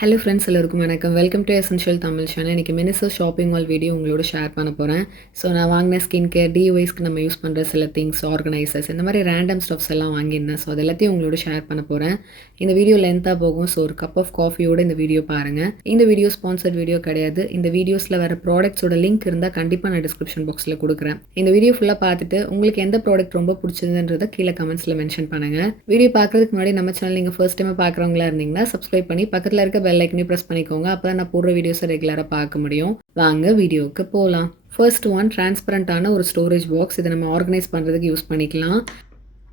Hello friends எல்லோருக்கும் வணக்கம். Welcome to essential Tamil channel. இன்றைக்கி மினிசோ ஷாப்பிங் மால் வீடியோ உங்களோட ஷேர் பண்ண போகிறேன். ஸோ நான் வாங்கின ஸ்கின் கேர் டிஒய்ஸ்க்கு நம்ம யூஸ் பண்ணுற சில திங்ஸ், ஆர்கனைசர்ஸ், இந்த மாதிரி ரேண்டம் ஸ்டப்ஸ் எல்லாம் வாங்கியிருந்தேன். ஸோ அது எல்லாத்தையும் உங்களோட ஷேர் பண்ண போகிறேன். இந்த வீடியோ லென்த்தாக போகும். ஸோ ஒரு கப் ஆஃப் காஃபியோடு இந்த வீடியோ பாருங்கள். இந்த வீடியோ ஸ்பான்சர்ட் வீடியோ கிடையாது. இந்த வீடியோஸில் வர ப்ராடக்ட்ஸோட லிங்க் இருந்தால் கண்டிப்பாக நான் டிஸ்கிரிப்ஷன் பாக்ஸில் கொடுக்குறேன். இந்த வீடியோ ஃபுல்லாக பார்த்துட்டு உங்களுக்கு எந்த ப்ராடக்ட் ரொம்ப பிடிச்சதுன்றதை கீழே கமெண்ட்ஸில் மென்ஷன் பண்ணுங்கள். வீடியோ பார்க்குறதுக்கு முன்னாடி நம்ம சேனல் நீங்கள் ஃபர்ஸ்ட் டைம் பார்க்குறவங்களா இருந்தீங்கன்னா சப்ஸ்கிரைப் பண்ணி பக்கத்தில் இருக்க பெல் ஐக்கனையும் ப்ரெஸ் பண்ணிக்கோங்க. அப்போ தான் நான் போடுற வீடியோஸை ரெகுலராக பார்க்க முடியும். வாங்க வீடியோவுக்கு போகலாம். ஃபர்ஸ்ட் ஒன், டிரான்ஸ்பரண்டான ஒரு ஸ்டோரேஜ் பாக்ஸ். இதை நம்ம ஆர்கனைஸ் பண்ணுறதுக்கு யூஸ் பண்ணிக்கலாம்.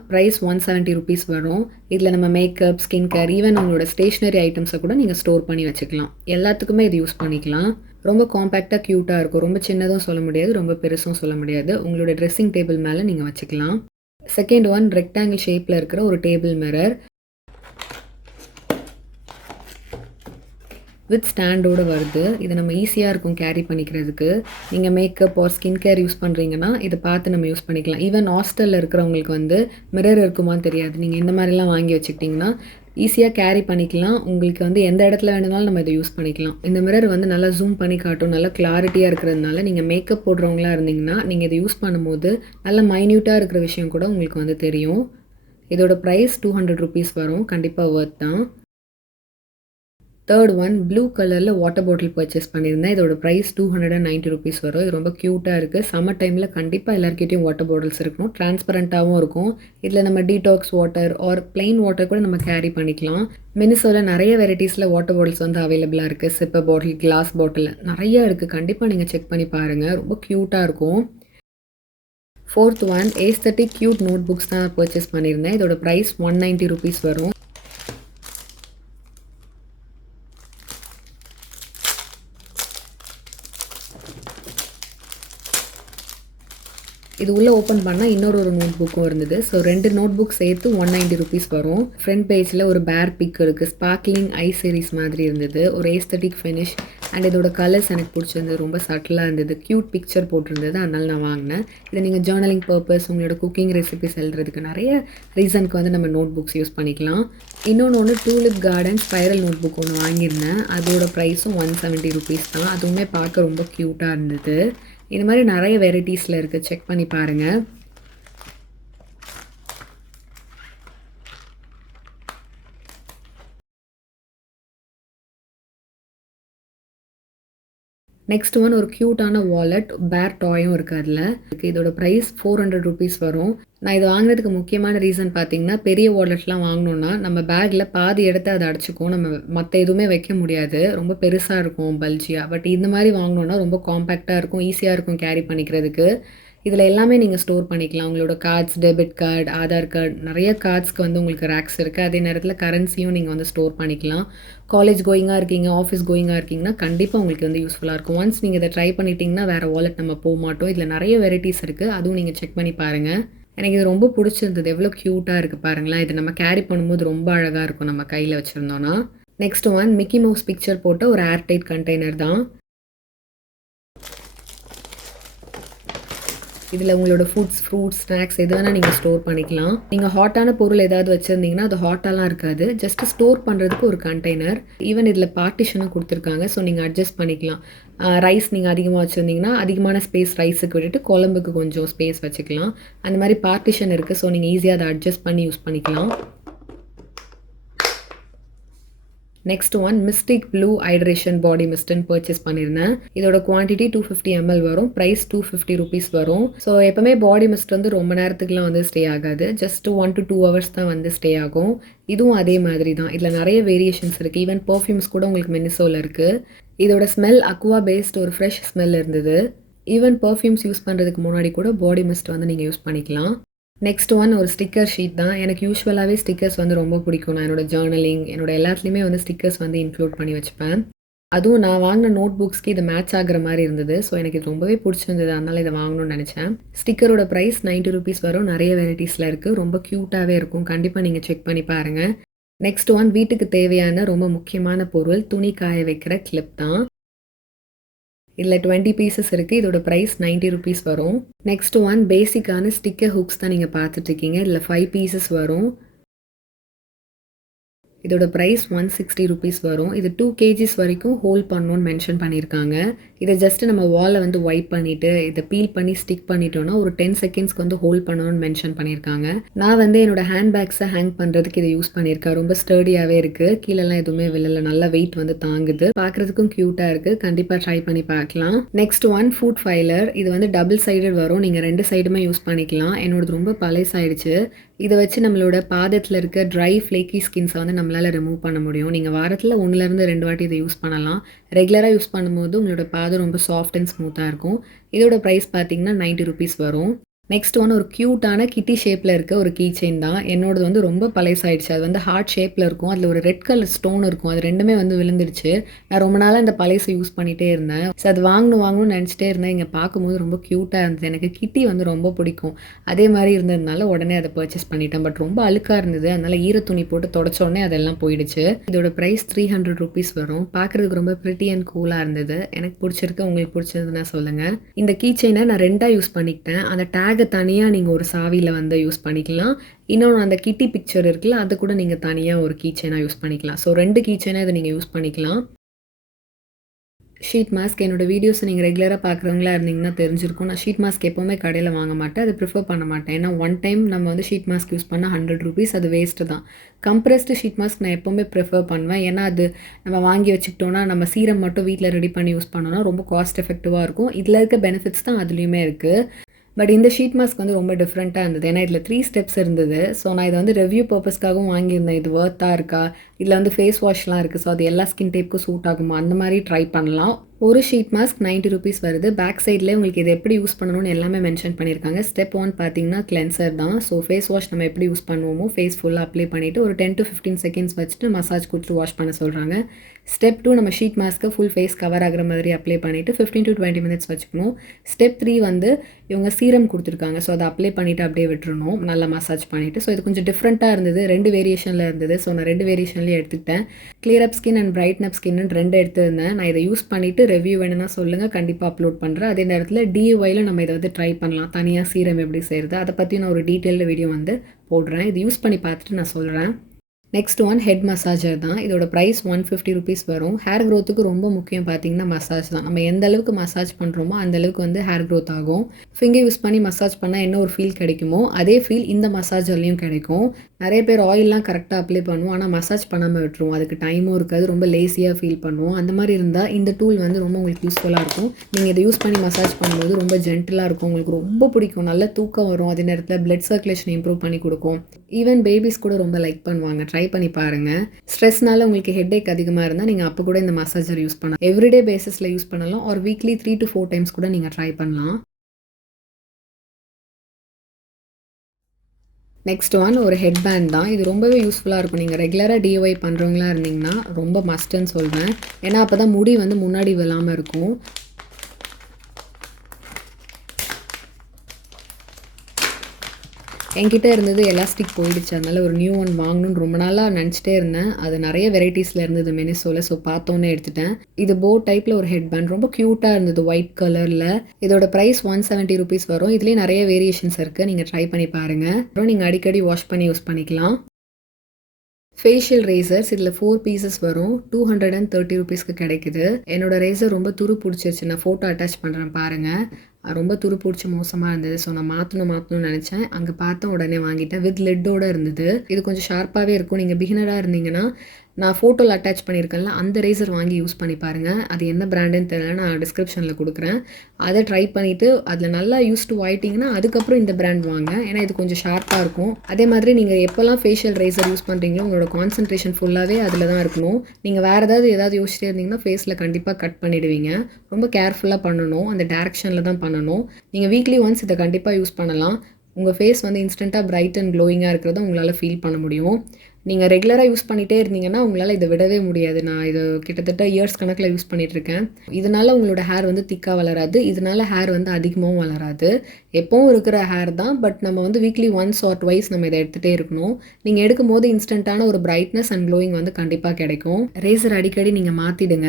ப்ரைஸ் 170 ருபீஸ் வரும். இதில் நம்ம மேக்கப், ஸ்கின் கேர், ஈவன் உங்களோட ஸ்டேஷ்னரி ஐட்டம்ஸை கூட நீங்கள் ஸ்டோர் பண்ணி வச்சுக்கலாம். எல்லாத்துக்குமே இது யூஸ் பண்ணிக்கலாம். ரொம்ப காம்பேக்டாக க்யூட்டாக இருக்கும். ரொம்ப சின்னதும் சொல்ல முடியாது, ரொம்ப பெருசும் சொல்ல முடியாது. உங்களோட ட்ரெஸ்ஸிங் டேபிள் மேலே நீங்கள் வச்சுக்கலாம். செகண்ட் ஒன், ரெக்டாங்கிள் ஷேப்பில் இருக்கிற ஒரு டேபிள் மிரர் வித் ஸ்டாண்டோடு வருது. இது நம்ம ஈஸியாக இருக்கும் கேரி பண்ணிக்கிறதுக்கு. நீங்கள் makeup or skin care use பண்ணுறீங்கன்னா இதை பார்த்து நம்ம யூஸ் பண்ணிக்கலாம். ஈவன் ஹாஸ்டலில் இருக்கிறவங்களுக்கு வந்து மிரர் இருக்குமான்னு தெரியாது. நீங்கள் இந்த மாதிரிலாம் வாங்கி வச்சுக்கிட்டிங்கன்னா ஈஸியாக கேரி பண்ணிக்கலாம். உங்களுக்கு வந்து எந்த இடத்துல வேணுனாலும் நம்ம இதை யூஸ் பண்ணிக்கலாம். இந்த மிரர் வந்து நல்லா ஜூம் பண்ணி காட்டும். நல்லா கிளாரிட்டியாக இருக்கிறதுனால நீங்கள் மேக்கப் போடுறவங்களா இருந்தீங்கன்னா நீங்கள் இதை யூஸ் பண்ணும்போது நல்லா மைன்யூட்டாக இருக்கிற விஷயம் கூட உங்களுக்கு வந்து தெரியும். இதோட ப்ரைஸ் 200 ருபீஸ் வரும். கண்டிப்பாக ஒர்த் தான். தேர்ட் ஒன், ப்ளூ கலரில் வாட்டர் பாட்டில் பர்ச்சேஸ் பண்ணியிருந்தேன். இதோட ப்ரைஸ் 290 ருபீஸ் வரும். இது ரொம்ப க்யூட்டாக இருக்குது. சம்மர் டைமில் கண்டிப்பாக எல்லாருக்கிட்டையும் வாட்டர் பாட்டில்ஸ் இருக்கணும். டிரான்ஸ்பரண்ட்டாகவும் இருக்கும். இதில் நம்ம detox water or plain water கூட நம்ம கேரி பண்ணிக்கலாம். மினிசோவில் நிறைய வெரைட்டிஸில் வாட்டர் பாட்டில்ஸ் வந்து அவைலபிளாக இருக்குது. சிப்பர் பாட்டில், கிளாஸ் பாட்டில் நிறையா இருக்குது. கண்டிப்பாக நீங்கள் செக் பண்ணி பாருங்கள். ரொம்ப க்யூட்டாக இருக்கும். Fourth one, aesthetic cute note books தான் பர்ச்சேஸ் பண்ணியிருந்தேன். இதோட ப்ரைஸ் 190 ருபீஸ் வரும். இது உள்ளே ஓப்பன் பண்ணால் இன்னொரு நோட் புக்கும் இருந்தது. ஸோ 2 நோட் புக் சேர்த்து 190 ருபீஸ் வரும். ஃப்ரண்ட் பேஜில் ஒரு பேர் பிக் இருக்குது. ஸ்பார்க்லிங் ஐ சீரிஸ் மாதிரி இருந்தது. ஒரு ஏஸ்தட்டிக் ஃபினிஷ் அண்ட் இதோட கலர்ஸ் எனக்கு பிடிச்சிருந்தது. ரொம்ப சட்டிலாக இருந்தது. க்யூட் பிக்சர் போட்டிருந்தது. அதனால நான் வாங்கினேன். இதை நீங்கள் ஜேர்னலிங் பர்பஸ், உங்களோட குக்கிங் ரெசிபிஸ் எழுதுறதுக்கு நிறைய ரீசனுக்கு வந்து நம்ம நோட் புக்ஸ் யூஸ் பண்ணிக்கலாம். இன்னொன்று tulip garden spiral note book ஒன்று வாங்கியிருந்தேன். அதோட ப்ரைஸும் 170 ருபீஸ் தான். அதுவுமே பார்க்க ரொம்ப க்யூட்டாக இருந்தது. இது மாதிரி நிறைய வெரைட்டிஸில் இருக்குது. செக் பண்ணி பாருங்கள். நெக்ஸ்ட் ஒன், ஒரு க்யூட்டான வாலெட், பேர் டாயும் இருக்குது அதில். இதோட ப்ரைஸ் 400 ருபீஸ் வரும். நான் இது வாங்குறதுக்கு முக்கியமான ரீசன் பார்த்தீங்கன்னா, பெரிய வாலெட்லாம் வாங்கினோன்னா நம்ம பேக்கில் பாதி எடுத்து அதை அடைச்சிக்கும். நம்ம மற்ற எதுவுமே வைக்க முடியாது. ரொம்ப பெருசாக இருக்கும், பல்ஜியாக. பட் இந்த மாதிரி வாங்கினோன்னா ரொம்ப காம்பேக்டாக இருக்கும், ஈஸியாக இருக்கும் கேரி பண்ணிக்கிறதுக்கு. இதில் எல்லாமே நீங்கள் ஸ்டோர் பண்ணிக்கலாம். உங்களோட cards, debit card, Aadhaar card, நிறைய கார்ட்ஸ்க்கு வந்து உங்களுக்கு ரேக்ஸ் இருக்குது. அதே நேரத்தில் கரன்சியும் நீங்கள் வந்து ஸ்டோர் பண்ணிக்கலாம். காலேஜ் கோயிங்காக இருக்கீங்க, ஆஃபீஸ் கோயிங்காக இருக்கீங்கன்னா கண்டிப்பாக உங்களுக்கு வந்து யூஸ்ஃபுல்லாக இருக்கும். ஒன்ஸ் நீங்கள் இதை ட்ரை பண்ணிட்டீங்கன்னா வேறு வாலெட் நம்ம போக மாட்டோம். இதில் நிறைய வெரைட்டிஸ் இருக்குது. அதுவும் நீங்கள் செக் பண்ணி பாருங்கள். எனக்கு இது ரொம்ப பிடிச்சிருந்தது. எவ்வளோ க்யூட்டாக இருக்குது பாருங்களேன். இது நம்ம கேரி பண்ணும்போது ரொம்ப அழகாக இருக்கும் நம்ம கையில் வச்சுருந்தோன்னா. Next one, Mickey Mouse picture போட்ட ஒரு ஏர்டைட் கண்டெய்னர் தான். இதில் உங்களோட ஃபுட்ஸ், ஃப்ரூட்ஸ், ஸ்நாக்ஸ் எது வேணால் நீங்கள் ஸ்டோர் பண்ணிக்கலாம். நீங்கள் ஹாட்டான பொருள் ஏதாவது வச்சுருந்தீங்கன்னா அது ஹாட்டாலாம் இருக்காது. ஜஸ்ட் ஸ்டோர் பண்ணுறதுக்கு ஒரு கண்டெய்னர். ஈவன் இதில் பார்ட்டிஷனும் கொடுத்துருக்காங்க. ஸோ நீங்கள் அட்ஜஸ்ட் பண்ணிக்கலாம். ரைஸ் நீங்கள் அதிகமாக வச்சுருந்தீங்கன்னா அதிகமான ஸ்பேஸ் ரைஸுக்கு விட்டுட்டு குழம்புக்கு கொஞ்சம் ஸ்பேஸ் வச்சுக்கலாம். அந்த மாதிரி பார்ட்டிஷன் இருக்குது. ஸோ நீங்கள் ஈஸியாக அதை அட்ஜஸ்ட் பண்ணி யூஸ் பண்ணிக்கலாம். Next one, mystic blue hydration body மிஸ்ட்னு பர்ச்சேஸ் பண்ணியிருந்தேன். இதோட குவான்டிட்டி 250 ml வரும். ப்ரைஸ் 250 ருபீஸ் வரும். ஸோ எப்போவுமே பாடி மிஸ்ட் வந்து ரொம்ப நேரத்துக்குலாம் வந்து ஸ்டே ஆகாது. ஜஸ்ட் 1 to 2 hours தான் வந்து ஸ்டே ஆகும். இதுவும் அதே மாதிரி தான். இதில் நிறைய வேரியேஷன்ஸ் இருக்குது. ஈவன் பர்ஃப்யூம்ஸ் கூட உங்களுக்கு மினிசோவில் இருக்குது. இதோட ஸ்மெல் அக்வா பேஸ்ட் ஒரு ஃப்ரெஷ் ஸ்மெல் இருந்தது. ஈவன் பர்ஃப்யூம்ஸ் யூஸ் பண்ணுறதுக்கு முன்னாடி கூட பாடி மிஸ்ட் வந்து நீங்கள் யூஸ் பண்ணிக்கலாம். நெக்ஸ்ட் ஒன், ஒரு ஸ்டிக்கர் ஷீட் தான். எனக்கு யூஸ்வலாகவே ஸ்டிக்கர்ஸ் வந்து ரொம்ப பிடிக்கும். நான் என்னோட ஜேர்னலிங், என்னோட எல்லாத்துலேயுமே வந்து ஸ்டிக்கர்ஸ் வந்து இன்க்ளூட் பண்ணி வச்சுப்பேன். அதுவும் நான் வாங்கின நோட் புக்ஸ்க்கு இது மேட்ச் ஆகிற மாதிரி இருந்தது. ஸோ எனக்கு இது ரொம்பவே பிடிச்சிருந்தது. அதனால் இதை வாங்கணும்னு நினச்சேன். ஸ்டிக்கரோட ப்ரைஸ் 90 ருபீஸ் வரும். நிறைய வெரைட்டிஸில் இருக்குது. ரொம்ப க்யூட்டாகவே இருக்கும். கண்டிப்பாக நீங்கள் செக் பண்ணி பாருங்கள். நெக்ஸ்ட் ஒன், வீட்டுக்கு தேவையான ரொம்ப முக்கியமான பொருள், துணி காய வைக்கிற கிளிப் தான். இதில் 20 பீசஸ் இருக்குது. இதோட ப்ரைஸ் 90 ருபீஸ் வரும். நெக்ஸ்ட் ஒன், பேசிக்கான ஸ்டிக்கர் ஹுக்ஸ் தான் நீங்கள் பார்த்துட்ருக்கீங்க. இதில் 5 பீசஸ் வரும். இதோட ப்ரைஸ் 160 ரூபீஸ் வரும். இது 2 கேஜிஸ் வரைக்கும் ஹோல்ட் பண்ணணும்னு மென்ஷன் பண்ணியிருக்காங்க. இதை ஜஸ்ட் நம்ம வாலை வந்து வைப் பண்ணிவிட்டு இதை பீல் பண்ணி ஸ்டிக் பண்ணிட்டோன்னா ஒரு 10 செகண்ட்ஸ்க்கு வந்து ஹோல்ட் பண்ணணும்னு மென்ஷன் பண்ணியிருக்காங்க. நான் வந்து என்னோட ஹேண்ட் பேக்ஸை ஹேங் பண்ணுறதுக்கு இதை யூஸ் பண்ணியிருக்கேன். ரொம்ப ஸ்டர்டியாகவே இருக்குது. கீழெல்லாம் எதுவுமே விழல. நல்லா வெயிட் வந்து தாங்குது. பார்க்குறதுக்கும் க்யூட்டாக இருக்குது. கண்டிப்பாக ட்ரை பண்ணி பார்க்கலாம். Next one food filer. இது வந்து டபுள் சைடட் வரும். நீங்கள் 2 சைடுமே யூஸ் பண்ணிக்கலாம். என்னோடது ரொம்ப பழசாயிடுச்சு. இதை வச்சு நம்மளோட பாதத்தில் இருக்க ட்ரை ஃப்ளேக்கி ஸ்கின்ஸை வந்து நம்மளால் ரிமூவ் பண்ண முடியும். நீங்கள் வாரத்தில் 1லேருந்து 2 வாட்டி இதை யூஸ் பண்ணலாம். ரெகுலராக யூஸ் பண்ணும்போது உங்களோட பாதம் ரொம்ப சாஃப்ட் அண்ட் ஸ்மூத்தாக இருக்கும். இதோட ப்ரைஸ் பார்த்தீங்கன்னா 90 ரூபீஸ் வரும். நெக்ஸ்ட் ஒன் ஒரு க்யூட்டான கிட்டி ஷேப்பில் இருக்க ஒரு கீ செயின் தான். என்னோடது வந்து ரொம்ப பழசாயிடுச்சு. அது வந்து ஹார்ட் ஷேப்பில் இருக்கும். அதில் ஒரு ரெட் கலர் ஸ்டோன் இருக்கும். அது ரெண்டுமே வந்து விழுந்துடுச்சு. நான் ரொம்ப நாளாக இந்த பழசை யூஸ் பண்ணிகிட்டே இருந்தேன். ஸோ அது வாங்கணும்னு நினச்சிட்டே இருந்தேன். இங்கே பார்க்கும்போது ரொம்ப க்யூட்டாக இருந்தது. எனக்கு கிட்டி வந்து ரொம்ப பிடிக்கும். அதே மாதிரி இருந்ததுனால உடனே அதை பர்ச்சேஸ் பண்ணிட்டேன். பட் ரொம்ப அழுக்காக இருந்தது. அதனால் ஈரத்துணி போட்டு தொடச்சோடனே அதெல்லாம் போயிடுச்சு. இதோட ப்ரைஸ் 300 ரூபீஸ் வரும். பார்க்குறதுக்கு ரொம்ப ப்ரிட்டி அண்ட் கூலாக இருந்தது. எனக்கு பிடிச்சிருக்கு. உங்களுக்கு பிடிச்சதுன்னா சொல்லுங்கள். இந்த கீ செயினை நான் 2ஆக யூஸ் பண்ணிக்கிட்டேன். அந்த டேக் தனியாக நீங்கள் ஒரு சாவியில் வந்து யூஸ் பண்ணிக்கலாம். இன்னொன்று அந்த கிட்டி பிக்சர் இருக்குல்ல, அது கூட நீங்கள் தனியாக ஒரு கீ செயினாக யூஸ் பண்ணிக்கலாம். ஸோ 2 கீ செயினாக இதை நீங்கள் யூஸ் பண்ணிக்கலாம். Sheet mask. என்னோடய வீடியோஸை நீங்கள் ரெகுலராக பார்க்குறவங்களா இருந்தீங்கன்னா தெரிஞ்சிருக்கும். நான் ஷீட் மாஸ்க் எப்போவுமே கடையில் வாங்க மாட்டேன். அது ப்ரிஃபர் பண்ண மாட்டேன். ஏன்னா ஒன் டைம் நம்ம வந்து ஷீட் மாஸ்க் யூஸ் பண்ணால் 100 ரூபீஸ் அது வேஸ்ட்டு தான். கம்ப்ரெஸ்டு ஷீட் மாஸ்க் நான் எப்போவுமே ப்ரிஃபர் பண்ணுவேன். ஏன்னா அது நம்ம வாங்கி வச்சுக்கிட்டோன்னா நம்ம சீரம் மட்டும் வீட்டில் ரெடி பண்ணி யூஸ் பண்ணோன்னா ரொம்ப காஸ்ட் எஃபெக்டிவாக இருக்கும். இதில் இருக்க பெனிஃபிட்ஸ் தான் அதுலேயுமே இருக்குது. பட் இந்த ஷீட் மாஸ்க் வந்து ரொம்ப டிஃப்ரெண்ட்டாக இருந்தது. ஏன்னா இதில் 3 ஸ்டெப்ஸ் இருந்தது. ஸோ நான் இதை வந்து ரிவ்யூ பர்பஸ்க்காகவும் வாங்கியிருந்தேன். இது ஒர்த்தாக இருக்கா, இதில் வந்து ஃபேஸ் வாஷ்லாம் இருக்குது. ஸோ அது எல்லா ஸ்கின் டைப்புக்கும் சூட் ஆகுமா, அந்த மாதிரி ட்ரை பண்ணலாம். ஒரு ஷீட் மாஸ்க் 90 ரூபீஸ் வருது. பேக் சைட்லேயே உங்களுக்கு இதை எப்படி யூஸ் பண்ணணும்னு எல்லாமே மென்ஷன் பண்ணியிருக்காங்க. ஸ்டெப் 1 பார்த்தீங்கன்னா கிளென்சர் தான். ஸோ ஃபேஸ் வாஷ் நம்ம எப்படி யூஸ் பண்ணுவோமோ ஃபேஸ் ஃபுல்லாக அப்ளை பண்ணிவிட்டு ஒரு 10 to 15 செகண்ட்ஸ் வச்சுட்டு மசாஜ் கொடுத்து வாஷ் பண்ண சொல்கிறாங்க. ஸ்டெப் 2 நம்ம ஷீட் மாஸ்க்கை ஃபுல் ஃபேஸ் கவர் ஆகிற மாதிரி அப்ளை பண்ணிவிட்டு 15 to 20 மினிட்ஸ் வச்சுக்கணும். ஸ்டெப் 3 வந்து இவங்க சீரம் கொடுத்துருக்காங்க. ஸோ அதை அப்ளை பண்ணிவிட்டு அப்படியே விட்டுறணும், நல்லா மசாஜ் பண்ணிவிட்டு. ஸோ இது கொஞ்சம் டிஃப்ரெண்ட்டாக இருந்தது. 2 வேரியேஷனில் இருந்தது. ஸோ நான் 2 வேரியேஷன்லேயே எடுத்துக்கிட்டேன். Clear up skin and Brighton up skin 2 எடுத்துருந்தேன். நான் இதை யூஸ் பண்ணிவிட்டு ரிவ்யூ வேணும்னா சொல்லுங்கள், கண்டிப்பாக அப்லோட் பண்ணுறேன். அதே நேரத்தில் DIYல நம்ம இதை வந்து ட்ரை பண்ணலாம். தனியாக சீரம் எப்படி செய்கிறது அதை பற்றி நான் ஒரு டீட்டெயில்டு வீடியோ வந்து போடுறேன். இது யூஸ் பண்ணி பார்த்துட்டு நான் சொல்கிறேன். நெக்ஸ்ட் ஒன் ஹெட் மசாஜர் தான். இதோட ப்ரைஸ் 150 ரூபீஸ் வரும். ஹேர் க்ரோத்துக்கு ரொம்ப முக்கியம் பார்த்தீங்கன்னா மசாஜ் தான். நம்ம எந்த அளவுக்கு மசாஜ் பண்ணுறோமோ அந்த அளவுக்கு வந்து ஹேர் க்ரோத் ஆகும். ஃபிங்கர் யூஸ் பண்ணி மசாஜ் பண்ணால் என்ன ஒரு ஃபீல் கிடைக்குமோ அதே ஃபீல் இந்த மசாஜர்லேயும் கிடைக்கும். நிறைய பேர் ஆயிலெலாம் கரெக்டாக அப்ளை பண்ணுவோம், ஆனால் மசாஜ் பண்ணாமல் விட்டுருவோம். அதுக்கு டைமும் இருக்காது, ரொம்ப லேசியாக ஃபீல் பண்ணுவோம். அந்த மாதிரி இருந்தால் இந்த டூல் வந்து ரொம்ப உங்களுக்கு யூஸ்ஃபுல்லாக இருக்கும். நீங்கள் இதை யூஸ் பண்ணி மசாஜ் பண்ணும்போது ரொம்ப ஜென்டிலாக இருக்கும். உங்களுக்கு ரொம்ப பிடிக்கும். நல்ல தூக்கம் வரும். அதே நேரத்தில் பிளட் சர்க்குலேஷன் இம்ப்ரூவ் பண்ணி கொடுக்கும். ஈவன் பேபிஸ் கூட ரொம்ப லைக் பண்ணுவாங்க. ட்ரை பண்ணி பாருங்கள். ஸ்ட்ரெஸ்னால உங்களுக்கு ஹெட்டேக் அதிகமாக இருந்தால் நீங்கள் அப்போ கூட இந்த மசாஜர் யூஸ் பண்ணலாம். எவ்ரிடே பேசிஸில் யூஸ் பண்ணலாம். ஒரு வீக்லி 3 to 4 டைம்ஸ் கூட நீங்கள் ட்ரை பண்ணலாம். நெக்ஸ்ட் ஒன் ஒரு ஹெட் பேண்ட் தான். இது ரொம்பவே யூஸ்ஃபுல்லாக இருக்கும். நீங்கள் ரெகுலராக DIY பண்ணுறவங்களா இருந்தீங்கன்னா ரொம்ப மஸ்ட்டுன்னு சொல்வேன். ஏன்னா அப்போ தான் முடி வந்து முன்னாடி விழாமல் இருக்கும். என்கிட்ட இருந்தது எலாஸ்டிக் போயிடுச்சு. அதனால் ஒரு நியூ ஒன் வாங்கணும்னு ரொம்ப நாளாக நினச்சிட்டே இருந்தேன். அது நிறைய வெரைட்டிஸில் இருந்தது மெனிசோவில். ஸோ பார்த்தோன்னே எடுத்துட்டேன். இது போ டைப்பில் ஒரு ஹெட் பேண்ட் ரொம்ப க்யூட்டாக இருந்தது ஒயிட் கலரில். இதோட ப்ரைஸ் 170 ரூபீஸ் வரும். இதுலேயே நிறைய வேரியேஷன்ஸ் இருக்குது. நீங்கள் ட்ரை பண்ணி பாருங்கள். அப்புறம் நீங்கள் அடிக்கடி வாஷ் பண்ணி யூஸ் பண்ணிக்கலாம். ஃபேஷியல் ரேசர்ஸ் இதில் 4 பீசஸ் வரும். 230 ரூபீஸ்க்கு கிடைக்குது. என்னோட ரேசர் ரொம்ப துரு பிடிச்சிருச்சு. நான் ஃபோட்டோ அட்டாச் பண்ணுறேன் பாருங்கள். ரொம்ப துரு பிடிச்சி மோசமாக இருந்தது. ஸோ நான் மாற்றணும்னு நினச்சேன். அங்கே பார்த்தேன், உடனே வாங்கிட்டேன். வித் லெட்டோடு இருந்தது. இது கொஞ்சம் ஷார்ப்பாகவே இருக்கும். நீங்கள் பிகினராக இருந்தீங்கன்னா நான் ஃபோட்டோவில் அட்டாச் பண்ணியிருக்கேன்ல அந்த ரேசர் வாங்கி யூஸ் பண்ணி பாருங்கள். அது என்ன பிராண்டுன்னு தெரியல, நான் டிஸ்கிரிப்ஷனில் கொடுக்குறேன். அதை ட்ரை பண்ணிவிட்டு அதில் நல்லா யூஸ்டு ஆகிட்டிங்கன்னா அதுக்கப்புறம் இந்த பிராண்ட் வாங்க. ஏன்னா இது கொஞ்சம் ஷார்ப்பாக இருக்கும். அதே மாதிரி நீங்கள் எப்போல்லாம் ஃபேஷியல் ரேசர் யூஸ் பண்ணுறீங்களோ உங்களோட கான்சன்ட்ரேஷன் ஃபுல்லாகவே அதில் தான் இருக்கணும். நீங்கள் வேறு ஏதாவது யோசிச்சிட்டே இருந்தீங்கன்னா ஃபேஸில் கண்டிப்பாக கட் பண்ணிடுவீங்க. ரொம்ப கேர்ஃபுல்லாக பண்ணணும். அந்த டேரெக்ஷனில் தான் பண்ணணும். நீங்கள் வீக்லி ஒன்ஸ் இதை கண்டிப்பாக யூஸ் பண்ணலாம். உங்கள் ஃபேஸ் வந்து இன்ஸ்டண்ட்டாக பிரைட் அண்ட் க்ளோயிங்காக இருக்கிறத உங்களால் ஃபீல் பண்ண முடியும். நீங்கள் ரெகுலராக யூஸ் பண்ணிகிட்டே இருந்தீங்கன்னா உங்களால் இதை விடவே முடியாது. நான் இது கிட்டத்தட்ட இயர்ஸ் கணக்கில் யூஸ் பண்ணிகிட்ருக்கேன். இதனால் உங்களோட ஹேர் வந்து திக்காக வளராது. இதனால் ஹேர் வந்து அதிகமாகவும் வளராது. எப்போவும் இருக்கிற ஹேர் தான். பட் நம்ம வந்து வீக்லி ஒன்ஸ் ஆர் ட்வைஸ் நம்ம இதை எடுத்துகிட்டே இருக்கணும். நீங்கள் எடுக்கும்போது இன்ஸ்டண்ட்டான ஒரு பிரைட்னஸ் அண்ட் க்ளோயிங் வந்து கண்டிப்பாக கிடைக்கும். ரேசர் அடிக்கடி நீங்கள் மாற்றிடுங்க.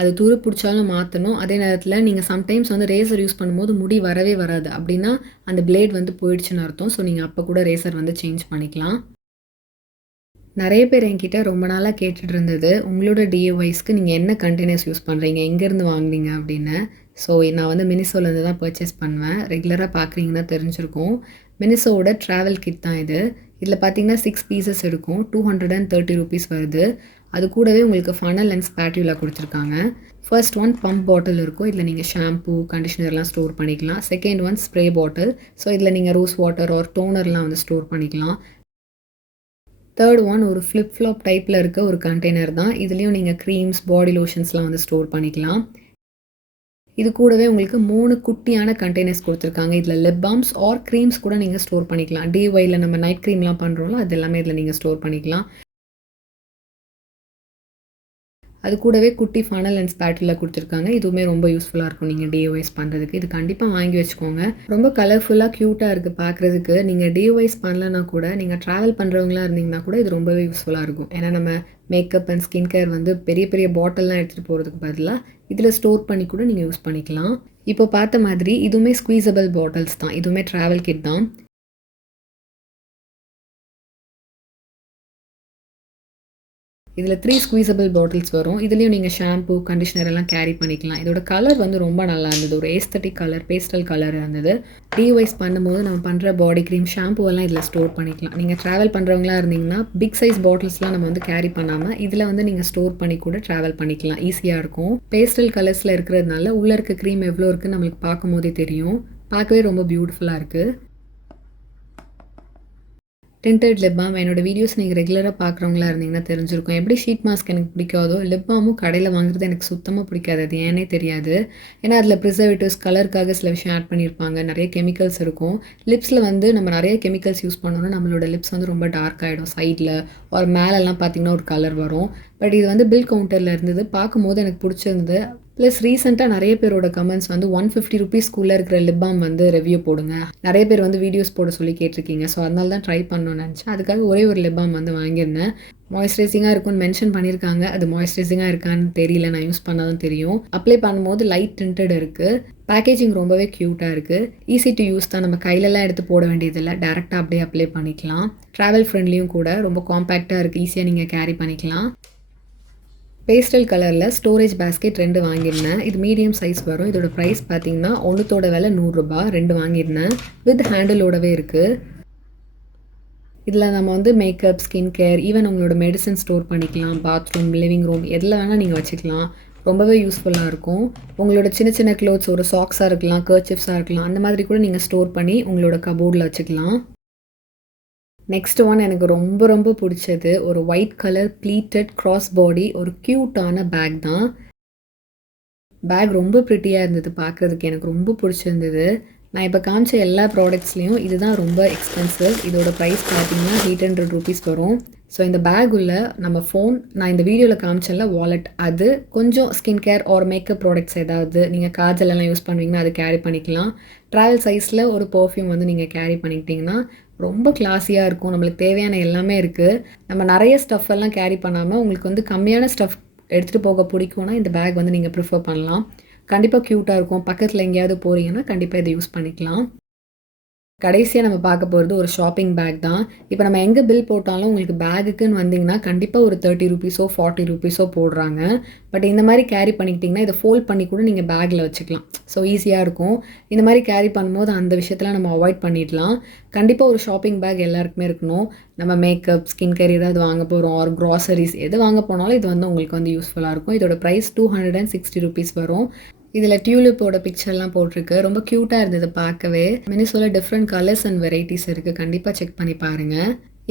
அது துரு பிடிச்சாலும் மாற்றணும். அதே நேரத்தில் நீங்கள் சம்டைம்ஸ் வந்து ரேசர் யூஸ் பண்ணும்போது முடி வரவே வராது. அப்படின்னா அந்த பிளேட் வந்து போயிடுச்சுன்னு அர்த்தம். ஸோ நீங்கள் அப்போ கூட ரேசர் வந்து சேஞ்ச் பண்ணிக்கலாம். நெறைய பேர் என்கிட்ட ரொம்ப நாளா கேட்டுட்டு இருந்தது, உங்களோட டிஐஒய்ஸ்க்கு நீங்க என்ன கண்டெய்னர்ஸ் யூஸ் பண்றீங்க? எங்கேருந்து வாங்குனீங்க? அப்படின்னு. ஸோ நான் வந்து மினிசோலேருந்து தான் பர்ச்சேஸ் பண்ணுவேன். ரெகுலரா பார்க்குறீங்கன்னா தெரிஞ்சிருக்கும். மினிசோவோட ட்ராவல் கிட் தான் இது. இதில பார்த்தீங்கன்னா 6 பீசஸ் இருக்கும். ₹230 வருது. அது கூடவே உங்களுக்கு ஃபனல் அண்ட் ஸ்பாட்யூலா குடுத்துருக்காங்க. ஃபர்ஸ்ட் ஒன் பம்ப் பாட்டில் இருக்கும். இதில நீங்க ஷாம்பூ, கண்டிஷனர்லாம் ஸ்டோர் பண்ணிக்கலாம். Second one spray bottle. So இதில நீங்க ரோஸ் வாட்டர் ஆர் டோனர்லாம் வந்து ஸ்டோர் பண்ணிக்கலாம். தேர்ட் ஒன் ஒரு ஃப்ளிப் ஃப்ளாப் டைப்பில் இருக்க ஒரு கண்டெய்னர் தான். இதுலேயும் நீங்கள் க்ரீம்ஸ், பாடி லோஷன்ஸ்லாம் வந்து ஸ்டோர் பண்ணிக்கலாம். இது கூடவே உங்களுக்கு 3 குட்டியான கண்டெய்னர்ஸ் குடுத்துருக்காங்க. இதில லிப் பால்ம்ஸ் ஆர் க்ரீம்ஸ் கூட நீங்க ஸ்டோர் பண்ணிக்கலாம். டிஒய்ல நம்ம நைட் க்ரீம்லாம் பண்றோம்ல, அது எல்லாமே இதில நீங்க ஸ்டோர் பண்ணிக்கலாம். அது கூடவே குட்டி ஃபனல் அண்ட் ஸ்பேட்டுலா குடுத்துருக்காங்க. இதுவுமே ரொம்ப யூஸ்ஃபுல்லா இருக்கும் நீங்க டிஐஒய்ஸ் பண்றதுக்கு. இது கண்டிப்பா வாங்கி வச்சுக்கோங்க. ரொம்ப கலர்ஃபுல்லா, கியூட்டா இருக்கு பார்க்குறதுக்கு. நீங்க டிஐஒய்ஸ் பண்ணலனா கூட, நீங்க ட்ராவல் பண்றவங்களா இருந்தீங்கன்னா கூட இது ரொம்பவே யூஸ்ஃபுல்லா இருக்கும். ஏன்னா நம்ம மேக்கப் அண்ட் ஸ்கின் கேர் வந்து பெரிய பெரிய பாட்டில்லாம் எடுத்துட்டு போறதுக்கு பதிலா, இதில ஸ்டோர் பண்ணி கூட நீங்க யூஸ் பண்ணிக்கலாம். இப்போ பார்த்த மாதிரி இதுவுமே ஸ்குவீசபிள் பாட்டில்ஸ் தான். இதுவுமே ட்ராவல் கிட் தான். இதில 3 ஸ்குவீசபிள் பாட்டில்ஸ் வரும். இதுலயும் நீங்க ஷாம்பூ, கண்டிஷனர் எல்லாம் கேரி பண்ணிக்கலாம். இதோட கலர் வந்து ரொம்ப நல்லா இருந்தது. ஒரு ஏஸ்தெடிக் கலர், பேஸ்டல் கலர் இருந்தது. டிஐஒய்ஸ் பண்ணும்போது நம்ம பண்ற பாடி கிரீம், ஷாம்பூ எல்லாம் இதில ஸ்டோர் பண்ணிக்கலாம். நீங்க ட்ராவல் பண்றவங்களா இருந்தீங்கன்னா, பிக் சைஸ் பாட்டில்ஸ்லாம் நம்ம வந்து கேரி பண்ணாம, இதில வந்து நீங்க ஸ்டோர் பண்ணி கூட ட்ராவல் பண்ணிக்கலாம். ஈஸியா இருக்கும். பேஸ்டல் கலர்ஸ்ல இருக்கிறதுனால, உள்ள இருக்க கிரீம் எவ்வளோ இருக்குன்னு நம்மளுக்கு பார்க்கும்போதே தெரியும். பார்க்கவே ரொம்ப பியூட்டிஃபுல்லா இருக்கு. டிண்டட் லிப் பாம் என்னோட வீடியோஸ் நீங்க ரெகுலரா பார்க்குறவங்களா இருந்தீங்கன்னா தெரிஞ்சிருக்கும். எப்படி ஷீட் மாஸ்க் எனக்கு பிடிக்காதோ, லிப் பாமும் கடையில வாங்குறது எனக்கு சுத்தமா பிடிக்காது. அது ஏன்னே தெரியாது. ஏன்னா அதில ப்ரிசர்வேட்டிவ்ஸ், கலருக்காக சில விஷயம் ஆட் பண்ணியிருப்பாங்க. நெறைய கெமிக்கல்ஸ் இருக்கும். லிப்ஸ்ல வந்து நம்ம நெறைய கெமிக்கல்ஸ் யூஸ் பண்ணோம்னா, நம்மளோட லிப்ஸ் வந்து ரொம்ப டார்க் ஆயிடும். சைட்ல ஒரு மேலலாம் பார்த்தீங்கன்னா ஒரு கலர் வரும். பட் இது வந்து பில் கவுண்டர்ல இருந்தது. பார்க்கும்போது எனக்கு பிடிச்சிருந்தது. ப்ளஸ் ரீசென்ட்டா நெறைய பேரோட கமெண்ட்ஸ் வந்து ₹150 இருக்கிற லிப் பாம் வந்து ரிவ்யூ போடுங்க. நெறைய பேர் வந்து வீடியோஸ் போட சொல்லி கேட்டிருக்கீங்க. ஸோ அதனால தான் ட்ரை பண்ணணும்னு நெனச்சேன். அதுக்காக ஒரே ஒரு லிப் பாம் வந்து வாங்கியிருந்தேன். மாய்ஸ்சரைசிங்கா இருக்கும்னு மென்ஷன் பண்ணியிருக்காங்க. அது மாய்ஸ்சரைசிங்கா இருக்கான்னு தெரியல. நான் யூஸ் பண்ணா தான் தெரியும். அப்ளை பண்ணும்போது லைட் டிண்டட் இருக்கு. பேக்கேஜிங் ரொம்பவே கியூட்டா இருக்கு. ஈஸி டூ யூஸ் தான். நம்ம கையிலலாம் எடுத்து போட வேண்டியதில்ல. டைரக்ட்டா அப்படியே அப்ளை பண்ணிக்கலாம். டிராவல் ஃப்ரெண்ட்லியும் கூட. ரொம்ப காம்பேக்ட்டா இருக்கு. ஈஸியா நீங்க கேரி பண்ணிக்கலாம். பேஸ்டல் கலர்ல ஸ்டோரேஜ் பாஸ்கெட் 2 வாங்கியிருந்தேன். இது மீடியம் சைஸ் வரும். இதோட பிரைஸ் பார்த்தீங்கன்னா, ஒண்ணுத்தோட விலை ₹100. 2 வாங்கியிருந்தேன். வித் ஹேண்டிலோடவே இருக்கு. இதில நம்ம வந்து மேக்கப், ஸ்கின் கேர், ஈவன் உங்களோட மெடிசின் ஸ்டோர் பண்ணிக்கலாம். பாத்ரூம், லிவிங் ரூம் எதில வேணா நீங்க வச்சுக்கலாம். ரொம்பவே யூஸ்ஃபுல்லா இருக்கும். உங்களோட சின்ன சின்ன க்ளோத்ஸ் ஒரு சாக்ஸா இருக்கலாம், கர்ச்சீஃப்ஸா இருக்கலாம். அந்த மாதிரி கூட நீங்க ஸ்டோர் பண்ணி உங்களோட கபோர்ட்ல வச்சுக்கலாம். நெக்ஸ்ட் ஒன் எனக்கு ரொம்ப ரொம்ப புடிச்சது. ஒரு ஒயிட் கலர் ப்ளீட்டட் கிராஸ் பாடி ஒரு கியூட்டான பேக் தான். பேக் ரொம்ப பிரிட்டியா இருந்தது பார்க்குறதுக்கு. எனக்கு ரொம்ப புடிச்சிருந்தது. நான் இப்ப காமிச்ச எல்லா ப்ராடக்ட்ஸ்லயும் இதுதான் ரொம்ப எக்ஸ்பென்சிவ். இதோட பிரைஸ் பார்த்தீங்கன்னா ₹800 வரும். ஸோ இந்த பேக் உள்ள நம்ம ஃபோன், நான் இந்த வீடியோல காமிச்சேன்ல வாலெட், அது கொஞ்சம் skin care or makeup products ஏதாவது நீங்க காஜல் எல்லாம் யூஸ் பண்ணுவீங்கன்னா அது கேரி பண்ணிக்கலாம். ட்ராவல் சைஸ்ல ஒரு பெர்ஃப்யூம் வந்து நீங்க கேரி பண்ணிக்கிட்டீங்கன்னா ரொம்ப கிளாஸியா இருக்கும். நம்மளுக்கு தேவையான எல்லாமே இருக்கு. நம்ம நெறைய ஸ்டஃப் எல்லாம் கேரி பண்ணாம உங்களுக்கு வந்து கம்மியான ஸ்டஃப் எடுத்துட்டு போக பிடிக்கும்னா இந்த பேக் வந்து நீங்க ப்ரிஃபர் பண்ணலாம். கண்டிப்பா கியூட்டா இருக்கும். பக்கத்துல எங்கேயாவது போறீங்கன்னா கண்டிப்பா இத யூஸ் பண்ணிக்கலாம். கடைசியா நம்ம பார்க்க போறது ஒரு ஷாப்பிங் பேக் தான். இப்ப நம்ம எங்க பில் போட்டாலும் உங்களுக்கு பேக்குக்குன்னு வந்தீங்கன்னா, கண்டிப்பா ஒரு ₹30 ₹40 போடுறாங்க. பட் இந்த மாரி கேரி பண்ணிக்கிட்டீங்கன்னா, இத ஃபோல்ட் பண்ணி கூட நீங்க பேக்ல வச்சுக்கலாம். ஸோ ஈஸியா இருக்கும். இந்த மாரி கேரி பண்ணும்போது அந்த விஷயத்தலாம் நம்ம அவாய்ட் பண்ணிடலாம். கண்டிப்பா ஒரு ஷாப்பிங் பேக் எல்லாருக்குமே இருக்கணும். நம்ம மேக்கப், ஸ்கின் கேர் ஏதாவது வாங்க போறோம் ஆர் கிராசரிஸ் எது வாங்க போனாலும் இது வந்து உங்களுக்கு வந்து யூஸ்ஃபுல்லா இருக்கும். இதோட பிரைஸ் ₹260 வரும். இதில டியூலிப்போட பிக்சர்லாம் போட்டிருக்கு. ரொம்ப கியூட்டா இருந்தது பார்க்கவே. மினிசோல டிஃப்ரெண்ட் கலர்ஸ் அண்ட் வெரைட்டீஸ் இருக்கு. கண்டிப்பா செக் பண்ணி பாருங்க.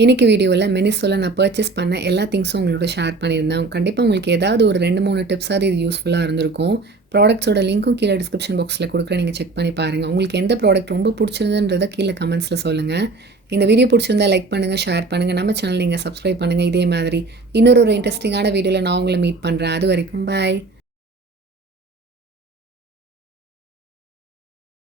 இன்னைக்கு வீடியோல மினிசோல நான் பர்ச்சேஸ் பண்ண எல்லா திங்ஸும் உங்களோட ஷேர் பண்ணியிருந்தேன். கண்டிப்பா உங்களுக்கு ஏதாவது ஒரு 2, 3 டிப்ஸாவது இது யூஸ்ஃபுல்லா இருந்திருக்கும். ப்ராடக்ட்ஸோட லிங்க்கும் கீழ டிஸ்கிரிப்ஷன் பாக்ஸ்ல குடுக்குறேன். நீங்க செக் பண்ணி பாருங்க. உங்களுக்கு எந்த ப்ராடக்ட் ரொம்ப புடிச்சிருந்ததுன்றத கீழ கமெண்ட்ஸ்ல சொல்லுங்க. இந்த வீடியோ புடிச்சிருந்தா லைக் பண்ணுங்க, ஷேர் பண்ணுங்க. நம்ம சேனல் நீங்க சப்ஸ்கிரைப் பண்ணுங்க. இதே மாதிரி இன்னொரு இன்ட்ரஸ்டிங்கான வீடியோல நான் உங்கள மீட் பண்றேன். அதுவரைக்கும் பாய்.